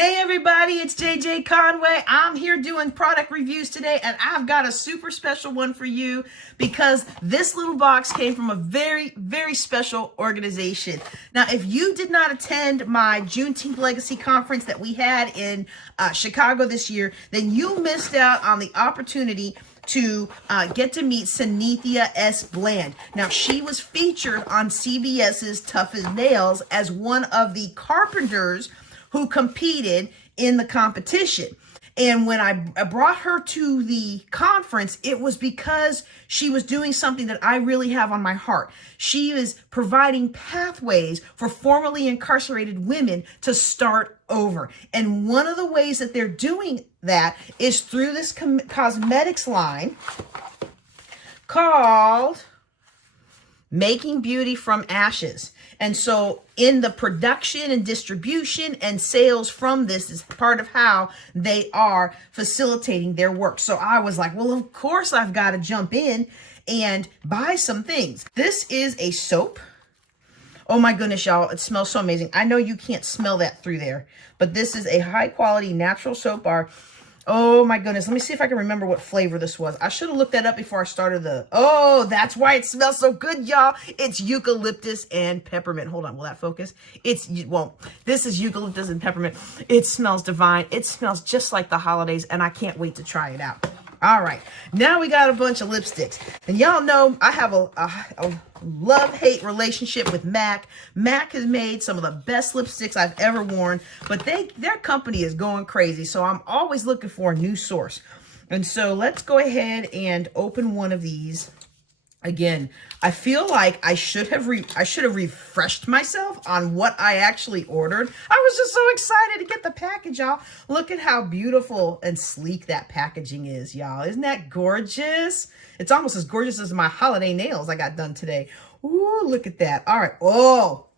Hey everybody, it's JJ Conway. I'm here doing product reviews today, and I've got a super special one for you because this little box came from a very, very special organization. Now, if you did not attend my Juneteenth Legacy Conference that we had in Chicago this year, then you missed out on the opportunity to get to meet Synethia S Bland. Now, she was featured on CBS's Tough as Nails as one of the carpenters who competed in the competition. And when I brought her to the conference, it was because she was doing something that I really have on my heart. She is providing pathways for formerly incarcerated women to start over. And one of the ways that they're doing that is through this cosmetics line called Making Beauty from Ashes. And so in the production and distribution and sales from this is part of how they are facilitating their work. So I was like, well, of course I've got to jump in and buy some things. This is a soap. Oh my goodness, y'all, it smells so amazing. I know you can't smell that through there, but this is a high quality natural soap bar. Oh my goodness. Let me see if I can remember what flavor this was. I should have looked that up before I started oh, that's why it smells so good, y'all. It's eucalyptus and peppermint. Hold on. Will that focus? This is eucalyptus and peppermint. It smells divine. It smells just like the holidays, and I can't wait to try it out. All right. Now we got a bunch of lipsticks. And y'all know I have a love-hate relationship with MAC. MAC has made some of the best lipsticks I've ever worn, but their company is going crazy, so I'm always looking for a new source. And so let's go ahead and open one of these. Again, I feel like I should have refreshed myself on what I actually ordered. I was just so excited to get the package, y'all. Look at how beautiful and sleek that packaging is, y'all. Isn't that gorgeous? It's almost as gorgeous as my holiday nails I got done today. Ooh, look at that. All right. Oh,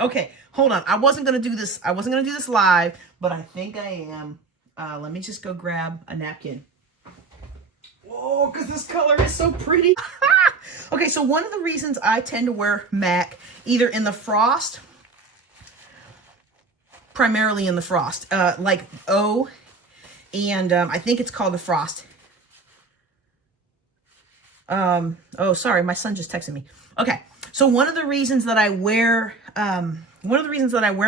okay. Hold on. I wasn't going to do this. I wasn't going to do this live, but I think I am. Let me just go grab a napkin. Oh, because this color is so pretty. Okay, so one of the reasons I tend to wear MAC, either in the frost, primarily in the frost, like O, and I think it's called the frost. Oh, sorry, my son just texted me. Okay, so one of the reasons that I wear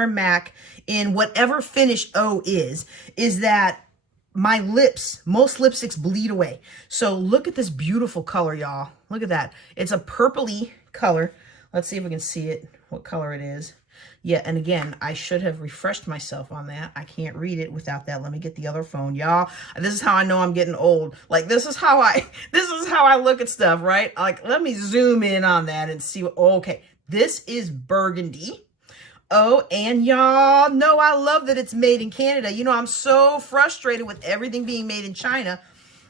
MAC in whatever finish O is that my lips, most lipsticks bleed away. So look at this beautiful color, y'all. Look at that. It's a purpley color. Let's see if we can see it, what color it is. Yeah, and again, I should have refreshed myself on that. I can't read it without that. Let me get the other phone, y'all. This is how I know I'm getting old. Like, this is how I look at stuff, right? Like, let me zoom in on that and see what, okay. This is burgundy. Oh, and y'all know I love that it's made in Canada. You know, I'm so frustrated with everything being made in China.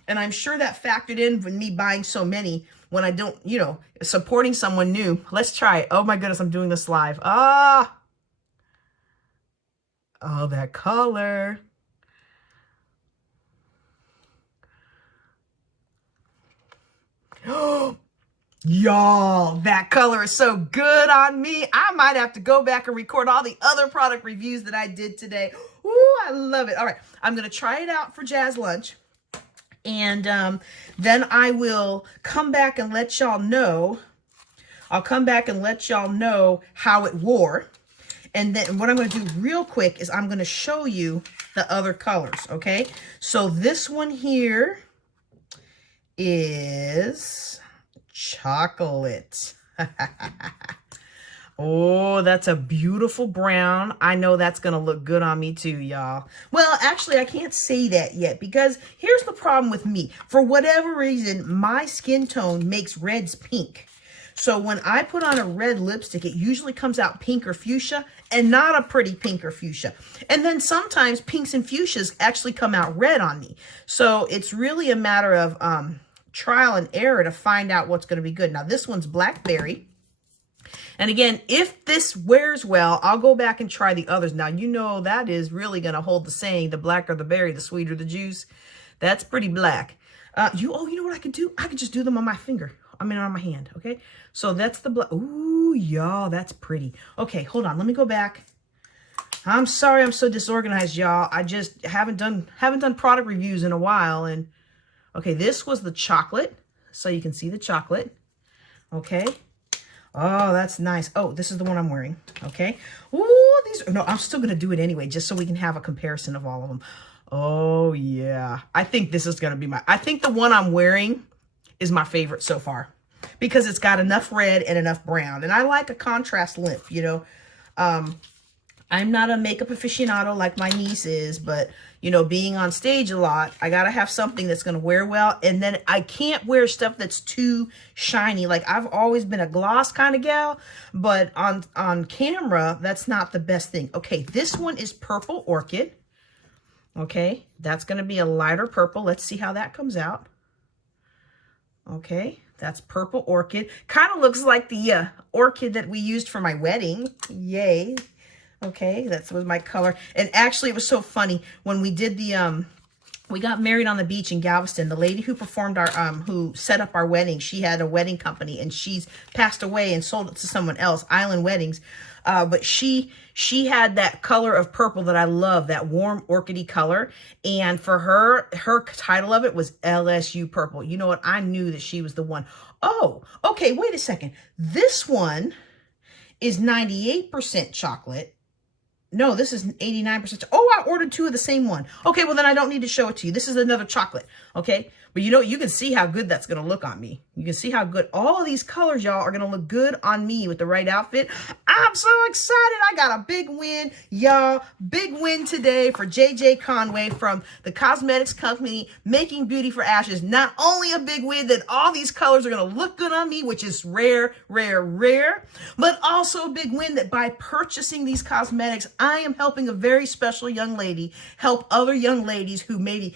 And I'm sure that factored in with me buying so many when I don't, you know, supporting someone new. Let's try it. Oh my goodness, I'm doing this live. Ah. Oh, that color. Oh. Y'all, that color is so good on me. I might have to go back and record all the other product reviews that I did today. Ooh, I love it. All right, I'm going to try it out for Jazz Lunch. And then I will come back and let y'all know. I'll come back and let y'all know how it wore. And then what I'm going to do real quick is I'm going to show you the other colors, okay? So this one here is chocolate. Oh, that's a beautiful brown. I know that's going to look good on me too, y'all. Well, actually, I can't say that yet because here's the problem with me. For whatever reason, my skin tone makes reds pink. So when I put on a red lipstick, it usually comes out pink or fuchsia and not a pretty pink or fuchsia. And then sometimes pinks and fuchsias actually come out red on me. So it's really a matter of trial and error to find out what's going to be good. Now, this one's blackberry. And again, if this wears well, I'll go back and try the others. Now, you know that is really going to hold the saying, the blacker the berry, the sweeter the juice. That's pretty black. You know what I could do? I could just do them on my finger. I mean, on my hand, okay? So that's the black. Ooh, y'all, that's pretty. Okay, hold on. Let me go back. I'm sorry I'm so disorganized, y'all. I just haven't done product reviews in a while. And okay, this was the chocolate. So you can see the chocolate. Okay. Oh, that's nice. Oh, this is the one I'm wearing. Okay. Ooh, no, I'm still going to do it anyway, just so we can have a comparison of all of them. Oh, yeah. I think this is going to be I think the one I'm wearing is my favorite so far because it's got enough red and enough brown. And I like a contrast lip, you know. I'm not a makeup aficionado like my niece is, but, you know, being on stage a lot, I got to have something that's going to wear well. And then I can't wear stuff that's too shiny. Like, I've always been a gloss kind of gal, but on camera, that's not the best thing. Okay, this one is Purple Orchid. Okay, that's going to be a lighter purple. Let's see how that comes out. Okay, that's Purple Orchid. Kind of looks like the orchid that we used for my wedding. Yay. Okay, that was my color. And actually, it was so funny when we did the, we got married on the beach in Galveston. The lady who performed our, who set up our wedding, she had a wedding company and she's passed away and sold it to someone else, Island Weddings. But she had that color of purple that I love, that warm orchidy color. And for her title of it was LSU Purple. You know what? I knew that she was the one. Oh, okay, wait a second. This one is 98% chocolate. No, this is 89%. Oh, I ordered two of the same one. Okay, well, then I don't need to show it to you. This is another chocolate, okay? But you know, you can see how good that's going to look on me. You can see how good all of these colors, y'all, are going to look good on me with the right outfit. I'm so excited. I got a big win, y'all. Big win today for JJ Conway from the cosmetics company Making Beauty for Ashes. Not only a big win that all these colors are going to look good on me, which is rare, rare, rare, but also a big win that by purchasing these cosmetics, I am helping a very special young lady help other young ladies who maybe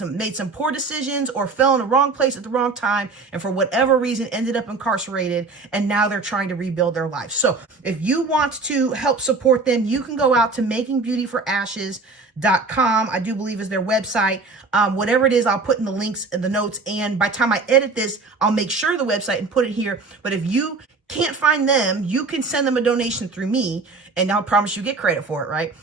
made some poor decisions or fell in the wrong place at the wrong time and for whatever reason ended up incarcerated and now they're trying to rebuild their life. So if you want to help support them, you can go out to makingbeautyforashes.com. I do believe is their website. Whatever it is, I'll put in the links in the notes. And by the time I edit this, I'll make sure the website and put it here. But if you can't find them, you can send them a donation through me and I'll promise you get credit for it, right?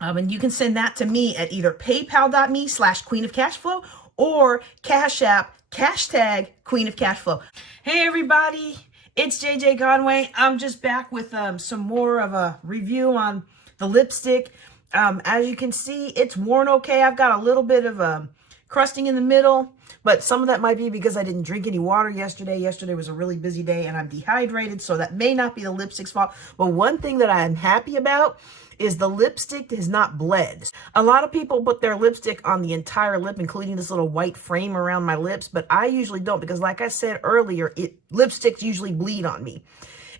And you can send that to me at either paypal.me/queenofcashflow or Cash App, #, Queen of Cashflow. Hey everybody, it's JJ Conway. I'm just back with some more of a review on the lipstick. As you can see, it's worn okay. I've got a little bit of crusting in the middle, but some of that might be because I didn't drink any water yesterday. Yesterday was a really busy day and I'm dehydrated, so that may not be the lipstick's fault. But one thing that I'm happy about is the lipstick has not bled. A lot of people put their lipstick on the entire lip, including this little white frame around my lips, but I usually don't because like I said earlier, lipsticks usually bleed on me.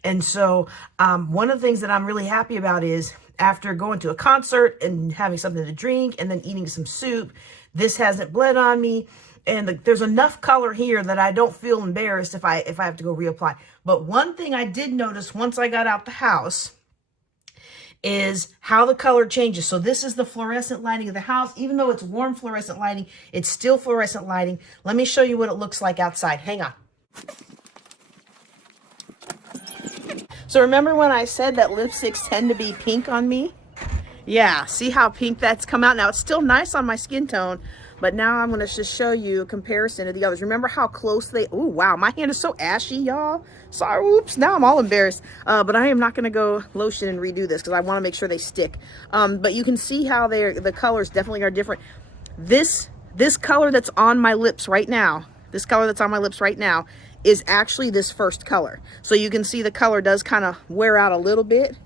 And so one of the things that I'm really happy about is after going to a concert and having something to drink and then eating some soup, this hasn't bled on me. And there's enough color here that I don't feel embarrassed if I have to go reapply. But one thing I did notice once I got out the house is how the color changes. So this is the fluorescent lighting of the house. Even though it's warm fluorescent lighting, it's still fluorescent lighting. Let me show you what it looks like outside. Hang on. So remember when I said that lipsticks tend to be pink on me? Yeah, see how pink that's come out? Now it's still nice on my skin tone, but now I'm going to just show you a comparison of the others. Remember how close they... Oh, wow. My hand is so ashy, y'all. Sorry. Oops. Now I'm all embarrassed. But I am not going to go lotion and redo this because I want to make sure they stick. But you can see how the colors definitely are different. This color that's on my lips right now, is actually this first color. So you can see the color does kind of wear out a little bit.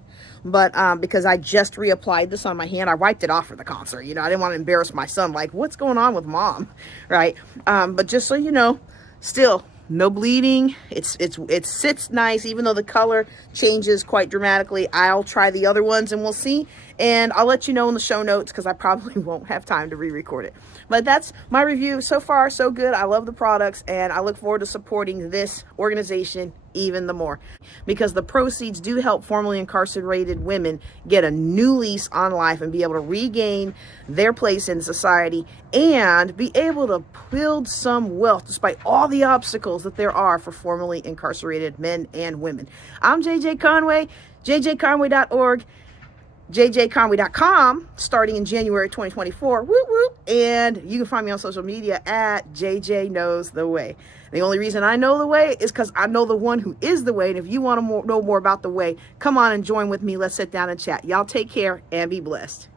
But because I just reapplied this on my hand, I wiped it off for the concert. You know, I didn't want to embarrass my son. Like, what's going on with mom, right? But just so you know, still no bleeding. It sits nice, even though the color changes quite dramatically. I'll try the other ones and we'll see. And I'll let you know in the show notes because I probably won't have time to re-record it. But that's my review. So far, so good. I love the products and I look forward to supporting this organization even the more because the proceeds do help formerly incarcerated women get a new lease on life and be able to regain their place in society and be able to build some wealth despite all the obstacles that there are for formerly incarcerated men and women. I'm JJ Conway, jjconway.org. jjconway.com starting in January 2024. Whoop, whoop. And you can find me on social media at JJ Knows the Way. The only reason I know the way is because I know the one who is the way. And if you want to know more about the way, come on and join with me. Let's sit down and chat. Y'all take care and be blessed.